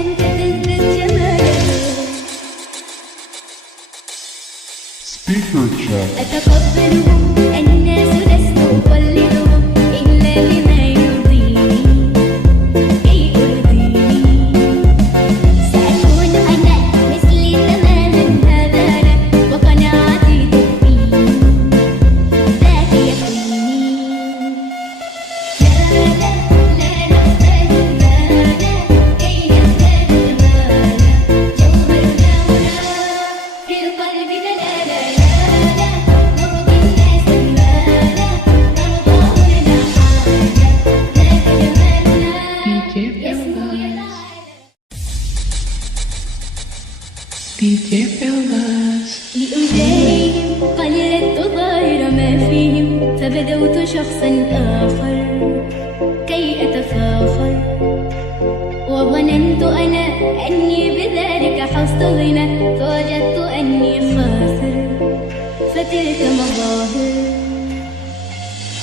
أنت تزدد جمالا. Speaker check. أتقبلهم الناس لست أقلدهم إلا لما يرضيني كي أرضيني. سأكون أنا مثلي تماما هذا أنا وقناعتي تكفيني ذاك يكفيني. لا لا لا نحتاج المال كي نزداد جمالا. جوهرنا هنا في القلب دلالا. نرضي الناس المال نرضاه لنا حاجة. ذاك جمالنا يسمو DJ Bellas. لأجاريهم قلدت ظاهر ما فيهم فبدوت شخصا آخر كي أتفاخر. وظننت أنا أني بذلك حصت غنى فوجدت أني خاسر فتلك مظاهر.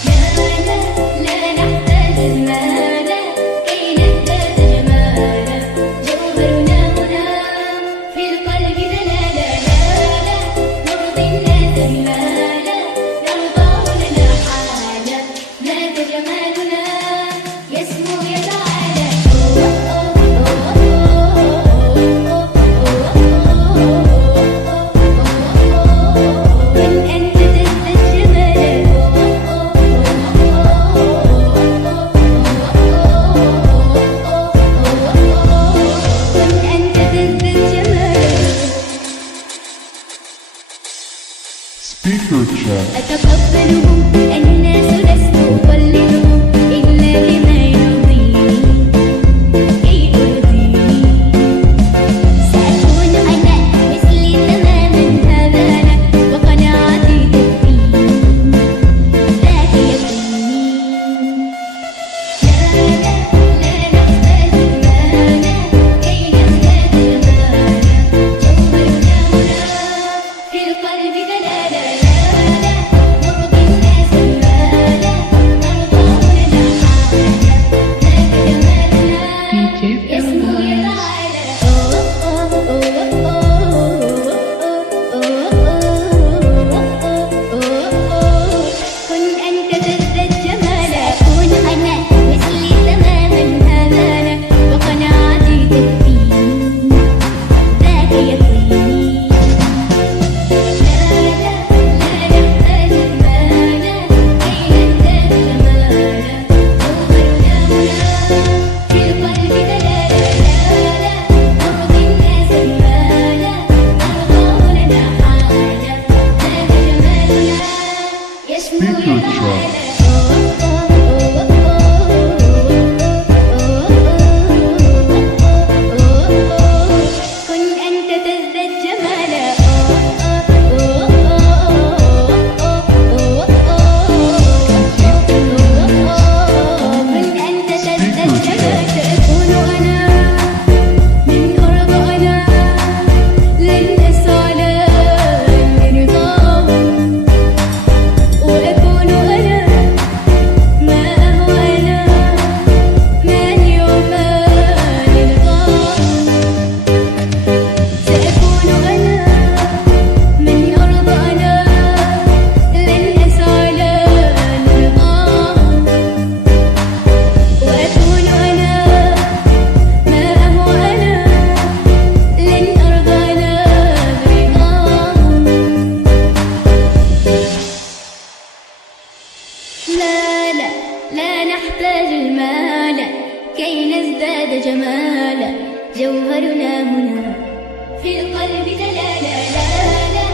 لا لا لا نحتاج المال كي نزداد جمالا. جوهرنا هنا في القلب دلالا. لا لا نرضي الناس المال نرضاه لنا حاجة. ذاك جمالنا يسمو يتعالى. كن أنت تزدد جمالا. كن أنت تزدد جمالا. Speaker check. أتقبلهم الناس لست أقلدهم إلا لما يرضيني كي أرضيني. سأكون أنا مثلي تماما هذا أنا وقناعتي تكفيني ذاك يكفيني. لا لا لا نحتاج المال كي نزداد جمالا. جوهرنا هنا في القلب دلالا. لا لا نرضي الناس المال نرضاه لنا حاجة. ذاك جمالنا DJ يسمو Bellas. يتعالى. كن أنت تزدد جمالا. كن أنا مثلي تماما هذا أنا وقناعتي تكفيني ذاك يكفيني. لا لا لا نحتاج المال كي نزداد جمالا. جوهرنا هنا في القلب دلالا. لا لا نرضي الناس المال نرضاه لنا حاجة. ذاك جمالنا يسمو Speaker check. كن أنت تزدد جمالا. كن أنت تزدد جمالا. سأكون أنا من أرضى أنا لن أسعى لرضاهم. وأكون أنا ما أهوى أنا من يوفى لرضاهم. سأكون أنا من أرضى أنا لن أسعى لرضاهم. وأكون أنا ما أهوى أنا لن أرضى أنا برضاهم. لا لا لا نحتاج المال كي نزداد جمالا. جوهرنا هنا في القلب دلالا. لا لا